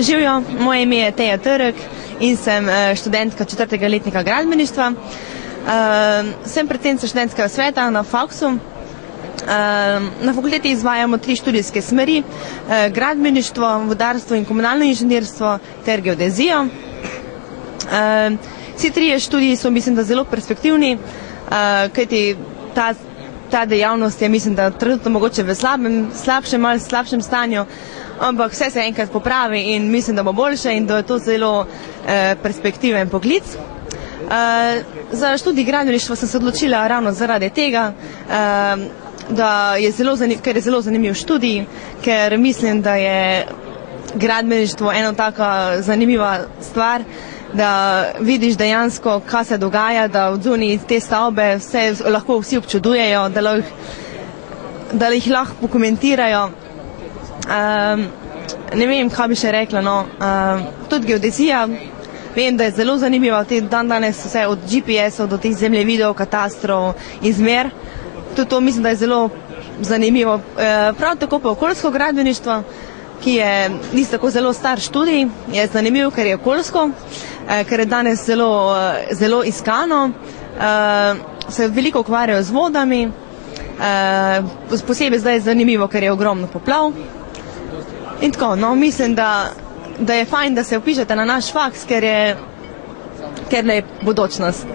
Živjo, moje ime je Teja Trk in sem študentka 4. letnika gradbeništva. Sem predsednica študentskega sveta na faksu. Na fakulteti izvajamo 3 študijske smeri: gradbeništvo, vodarstvo in komunalno inženirstvo ter geodezijo. Vsi 3 študiji so, mislim, da zelo perspektivni, kajti ta dejavnost je, mislim, da trenutno mogoče v slabšem stanju, ampak vse se enkrat popravi in mislim, da bo boljše in da je to zelo perspektiven poklic. Za študij gradbeništva sem se odločila ravno zaradi tega, ker je zelo zanimiv študij, ker mislim, da je gradbeništvo ena taka zanimiva stvar, da vidiš dejansko, kaj se dogaja, da odzunaj te stavbe vse lahko vsi občudujejo, da jih lahko pokomentirajo. Ne vem, kaj bi še rekla, no. Tudi geodezija, vem, da je zelo zanimiva, danes vse od GPS-ov do teh zemljevidov, katastrov, izmer. Tudi to mislim, da je zelo zanimivo. Prav tako pa okoljsko gradbeništvo, ki je tako zelo star študij, je zanimiv, ker je okoljsko, ker je danes zelo iskano, se veliko ukvarjajo z vodami, posebej zdaj je zanimivo, ker je ogromno poplav. In tako, no, mislim, da je fajn, da se vpišete na naš faks, ker je bodočnost.